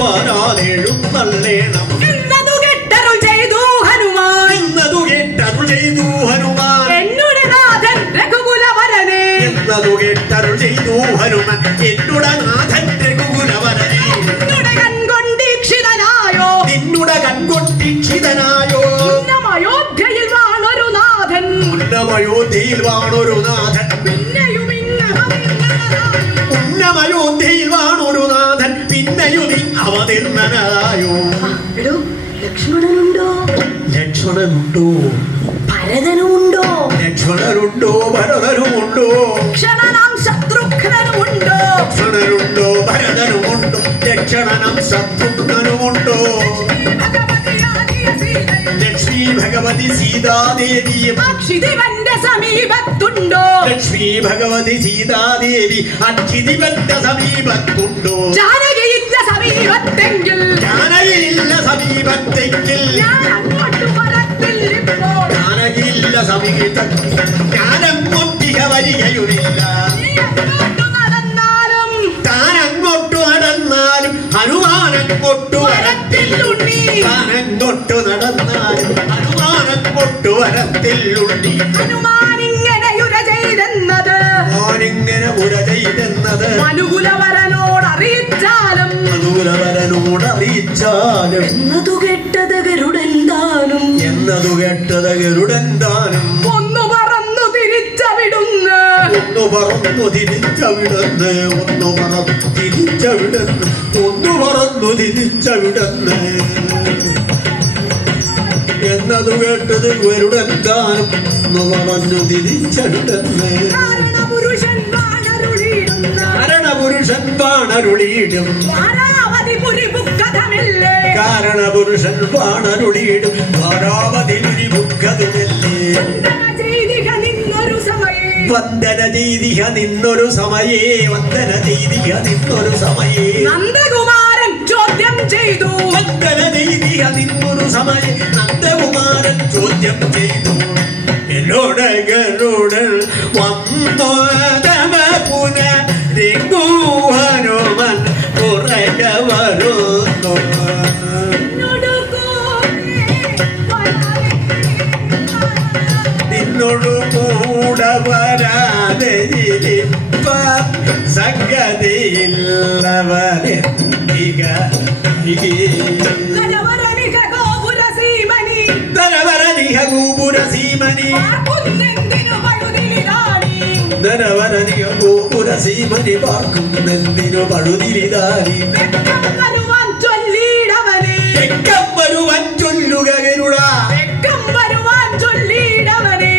പാരാതെഴുന്നള്ളേണം എന്നതു കെട്ടരുൾ ചെയ്തു ഹനുമാൻ എന്നതു കേട്ടരുൾ ചെയ്തു ഹനുമാൻ എന്നുടെ നാഥൻ രഘുകുലവരനെ എന്നതു കേട്ടരുൾ ചെയ്തു ഹനുമാൻ എന്നുടെ നാഥൻ രഘുകുലവരനെ നിന്നുടെ കൺകൊണ്ടീക്ഷിതനായോ നിന്നുടെ കൺകൊണ്ടീക്ഷിതനായോ അയോധ്യയിൽ വാണൊരു നാഥൻ ഉന്നമയോധ്യയിൽ വാണൊരു നാഥൻ പിന്നെയും ഇന്നഹമിന്നതായും ഉന്നമയോധ്യയിൽ വാണൊരു നാഥൻ പിന്നെയും അവതീർണനായോ എടോ ലക്ഷ്മണനുണ്ടോ ലക്ഷ്മണനുണ്ടോ ഭരതനുണ്ടോ ലക്ഷ്മണനുണ്ടോ ഭരതനുമുണ്ടോ ക്ഷണനാം ശത്രുഘ്നനുമുണ്ടോ ലക്ഷ്മണനുണ്ടോ ഭരതനുമുണ്ടോ ലക്ഷണനം ശത്രുഘ്നനുമുണ്ടോ ഭഗവതിയാകിയ സീതയും ലക്ഷ്മി ഭഗവതി സീതാദേവിയും അക്ഷിതിവന്റെ സമീപത്തുണ്ടോ ലക്ഷ്മി ഭഗവതി സീതാദേവി അക്ഷിതിവന്റെ സമീപത്തുണ്ടോ ജാനകിയില്ല സമീപത്തെങ്കിൽ ജാനകിയില്ല സമീപത്തെങ്കിൽ ഞാൻ അങ്ങോട്ട് വരത്തില്ലിപ്പോൾ ജാനകിയില്ല സമീപത്തിൽ ഞാനങ്ങോട്ടിക വരികയുമില്ല നീ അങ്ങോട്ട് നടന്നാലും താനങ്ങോട്ടു നടന്നാലും ഹനുമാനങ്ങോട്ടു വരത്തില്ലുണ്ണി താനങ്ങോട്ടു നടന്നാലും ഹനുമാനങ്ങോട്ടു വരത്തില്ലുണ്ണി ഹനുമാനിങ്ങനെയുര ചെയ്തെന്നത് ഞാനിങ്ങനെ ഉര ചെയ്തെന്നത് മനുകുലവരനോട് അറിയിച്ചാലും അനുകൂലവരനോട് അറിയിച്ചാലും എന്നതു കേട്ടത് ഗരുഡന്താനും എന്നതു കേട്ടത് ഗരുഡന്താനും ഒന്നു പറന്നു തിരിച്ചവിടുന്ന് ഒന്നു പറന്നു തിരിച്ചവിടുന്ന് ഒന്നു പറന്നു തിരിച്ചവിടുന്ന് ഒന്നു പറന്നു തിരിച്ചവിടുന്ന് എന്നതു കേട്ടത് ഗരുഡന്താനും ഒന്നു പറഞ്ഞു തിരിച്ചവിടുന്ന് കാരണപുരുഷൻ വാണരുളിയിടുന്ന മരണപുരുഷൻ വാണരുളിയിടും വാരാവതി പുരിപുക്കഥമേ മുഖതുമില്ലേ കാരണപുരുഷൻ വാണരുളിയിടും ധാരാവതിരി മുഖതുമല്ലേ വന്ദന ചെയ്തിക നിന്നൊരു സമയേ വന്ദന ചെയ്തിക നിന്നൊരു സമയേ വന്ദന ചെയ്തിക നിന്നൊരു സമയേ നന്ദകുമാരൻ ചോദ്യം ചെയ്തു വന്ദന ചെയ്തിക നിന്നൊരു സമയേ നന്ദകുമാരൻ ചോദ്യം ചെയ്തു എന്നോട് ഗരുഡൻ വന്നു തമ പുനരിങ്ങുവനുമൻ കുറക വരുന്നു നിന്നോടു കൂടെ വരാതെ സംഗതിയില്ലവരെ ധനവരനിക ഗോപുരസീമനി ധനവരനിക ഗോപുരസീമനി പാർക്കുന്നതിനു പഴുതിരിതാരി വരുവാൻ ചൊല്ലുക ഗരുഡ വരുവാൻ ചൊല്ലിയിടവനെ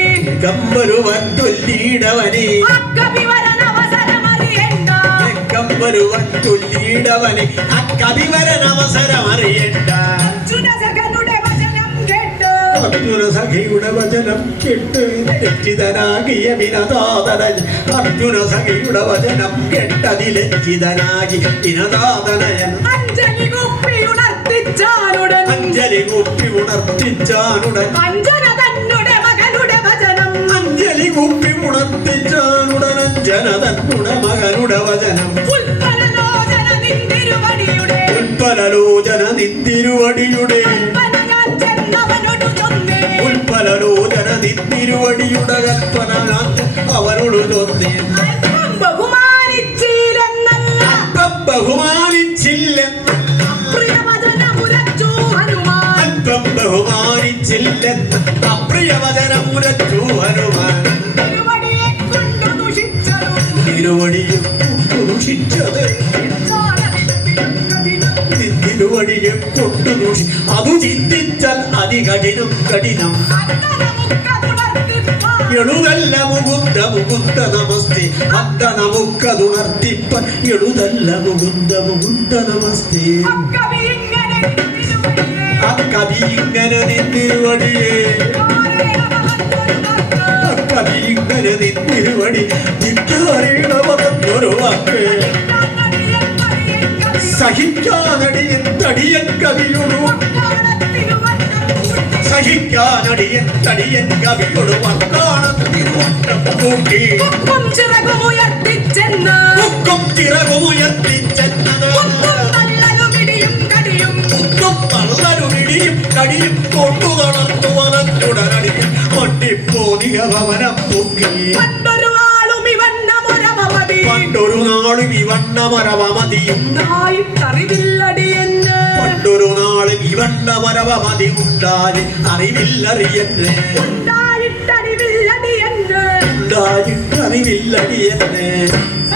വരുവാൻ ചൊല്ലിയിടവനെ അക്കവിവരനവസരമറിയണ്ട അർജുന സഖിയുടെ വചനം കേട്ട് ലജ്ജിതനാകിയ വിനതാതനൻ അർജുന സഖിയുടെ വചനം കേട്ടതി ലജ്ജിതനാകി വിനതാതനയൻ അഞ്ജലി കുപ്പി ഉണർത്തിച്ചാനുടൻ അഞ്ജലി കുപ്പി ഉണർത്തിച്ചാനുടൻ അഞ്ജന തന്നുടെ മകനുടെ വചനം അഞ്ജലി കുപ്പി ഉണർത്തിച്ചാനുടൻ അഞ്ജന തന്നുടെ മകനുടെ വചനം ഉൽപ്പലലോചന നിന്തിരുവടിയുടെ ഉൽപ്പലലോചന നിന്തിരുവടിയുടെ ഉൽപ്പലലോചന നിന്തിരുവടിയുടെ കൽപ്പന അവനോട് ചൊന്നേ ബഹുമാനിച്ചില്ലെന്നല്ല അല്പം ബഹുമാനിച്ചില്ലെന്ന് അപ്രിയവചനമുരച്ചു ഹനുമാൻ തിരുവടിയും ദൂഷിച്ചത് തിരുവടിയെ കൊണ്ടു ദൂഷി അതു ചിന്തിച്ചാൽ അതികഠിനം കഠിനം എഴുതല്ല മുകുന്ദ മുകുന്ദ നമസ്തേ അന്ത നമുക്കതുണർത്തിപ്പ എഴുതല്ല മുകുന്ദ മുകുന്ദ നമസ്തേ ആ കവി ഇങ്ങനെ നിന്നിരുവടിയേ ആ കവി ഇങ്ങനെ നിന്നിരുവടി നിന്നറിയണമെന്നൊരു വാക്ക് സഹിക്കാനടിയൻ തടിയൻ കവിയൊടു സഹിക്കാനടിയൻ തടിയൻ കവിയൊടു വക്കാണത്തിരുവട്ടം കൂട്ടി ഉക്കും ചിറകുമുയർത്തിച്ചെന്ന് ഉക്കും ചിറകുമുയർത്തിച്ചെന്നത് ഉക്കും തള്ളരുമിടിയും കടിയും കൊണ്ടു നടന്നു വളർത്തുടനടിയും ഒട്ടിപ്പോതിക ഭവനം പൊക്കി പണ്ടൊരു നാളും ഇവണ്ണമൊരവമതിയും അറിവില്ലടിയെന്ന് പണ്ടൊരു നാളും ഇവണ്ണമൊരവമതി ഉണ്ടായി അറിവില്ലറിയെന്ന് ഉണ്ടായിട്ടറിവില്ലടിയെന്ന്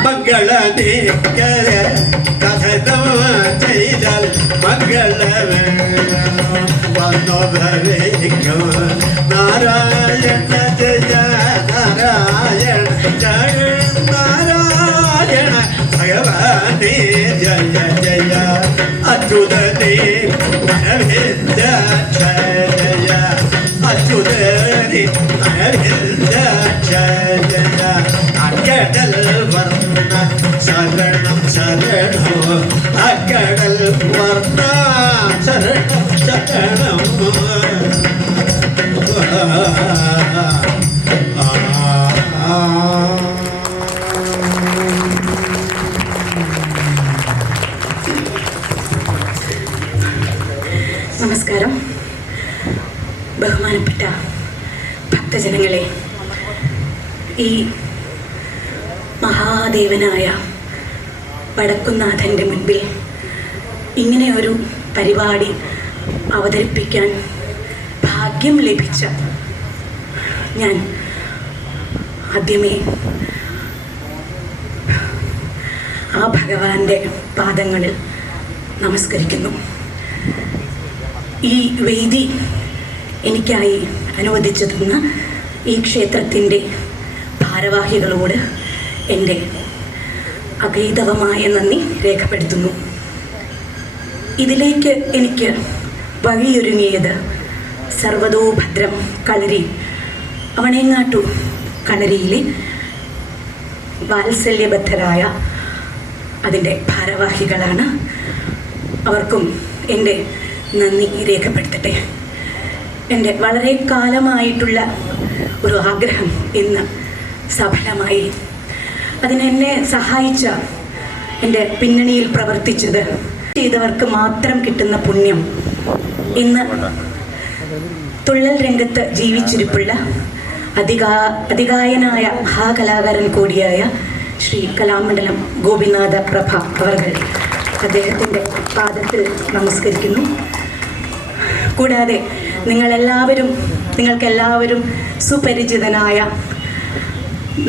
മംഗളനേക്കര കഥനം ചെയ്താൽ മംഗളവ വന്നോഭവേക്കും നാരായണ ജയ നാരായണ ജയ നാരായണ ഭഗവാനേ ജയ ജയ അച്യുതനേ അരവിന്ദ ജയ അച്യുതനേ അരവിന്ദ ജയ അക്കടൽ വർണ്ണ ശരണം ശരണോ അക്കടൽ വർണ്ണ ശരണം ശരണം നമസ്കാരം. ബഹുമാനപ്പെട്ട ഭക്തജനങ്ങളെ, ഈ മഹാദേവനായ വടക്കുന്നാഥൻ്റെ മുൻപിൽ ഇങ്ങനെ ഒരു പരിപാടി അവതരിപ്പിക്കാൻ ഭാഗ്യം ലഭിച്ച ഞാൻ ആദ്യമേ ആ ഭഗവാന്റെ പാദങ്ങളിൽ നമസ്കരിക്കുന്നു. ഈ വേദി എനിക്കായി അനുവദിച്ചു തന്ന ഈ ക്ഷേത്രത്തിൻ്റെ ഭാരവാഹികളോട് എൻ്റെ അഗൈതവമായ നന്ദി രേഖപ്പെടുത്തുന്നു. ഇതിലേക്ക് എനിക്ക് വഴിയൊരുങ്ങിയത് സർവതോഭദ്രം കളരി അവണേങ്ങാട്ടു കളരിയിലെ വാത്സല്യബദ്ധരായ അതിൻ്റെ ഭാരവാഹികളാണ്. അവർക്കും എൻ്റെ നന്ദി രേഖപ്പെടുത്തട്ടെ. എൻ്റെ വളരെ കാലമായിട്ടുള്ള ഒരു ആഗ്രഹം ഇന്ന് സഫലമായി. അതിനെന്നെ സഹായിച്ച എൻ്റെ പിന്നണിയിൽ പ്രവർത്തിച്ചത് ചെയ്തവർക്ക് മാത്രം കിട്ടുന്ന പുണ്യം ഇന്ന് തുള്ളൽ രംഗത്ത് ജീവിച്ചിരിപ്പുള്ള അതികായനായ മഹാകലാകാരൻ കൂടിയായ ശ്രീ കലാമണ്ഡലം ഗോപിനാഥ പ്രഭ അവർകൾ അദ്ദേഹത്തിൻ്റെ പാദത്തിൽ നമസ്കരിക്കുന്നു. കൂടാതെ നിങ്ങൾക്കെല്ലാവരും സുപരിചിതനായ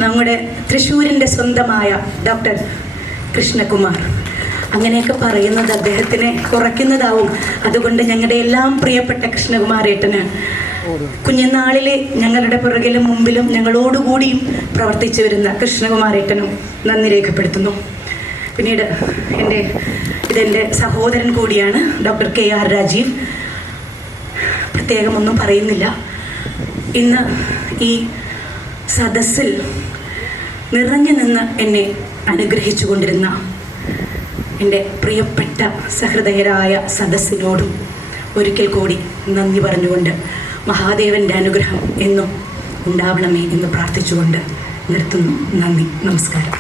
നമ്മുടെ തൃശ്ശൂരിൻ്റെ സ്വന്തമായ ഡോക്ടർ കൃഷ്ണകുമാർ, അങ്ങനെയൊക്കെ പറയുന്നത് അദ്ദേഹത്തിനെ കുറയ്ക്കുന്നതാവും. അതുകൊണ്ട് ഞങ്ങളുടെ എല്ലാം പ്രിയപ്പെട്ട കൃഷ്ണകുമാരേട്ടന് കുഞ്ഞുനാളിലെ ഞങ്ങളുടെ പുറകിലും മുമ്പിലും ഞങ്ങളോടുകൂടിയും പ്രവർത്തിച്ചു വരുന്ന കൃഷ്ണകുമാരേട്ടനും നന്ദി രേഖപ്പെടുത്തുന്നു. പിന്നീട് ഇതെൻ്റെ സഹോദരൻ കൂടിയാണ് ഡോക്ടർ KR രാജീവ്. പ്രത്യേകമൊന്നും പറയുന്നില്ല. ഇന്ന് ഈ സദസ്സിൽ നിറഞ്ഞു നിന്ന് എന്നെ അനുഗ്രഹിച്ചു കൊണ്ടിരുന്ന എൻ്റെ പ്രിയപ്പെട്ട സഹൃദയരായ സദസ്സിനോടും ഒരിക്കൽ കൂടി നന്ദി പറഞ്ഞുകൊണ്ട് മഹാദേവൻ്റെ അനുഗ്രഹം എന്നും ഉണ്ടാവണമേ എന്ന് പ്രാർത്ഥിച്ചുകൊണ്ട് നിർത്തുന്നു. നന്ദി, നമസ്കാരം.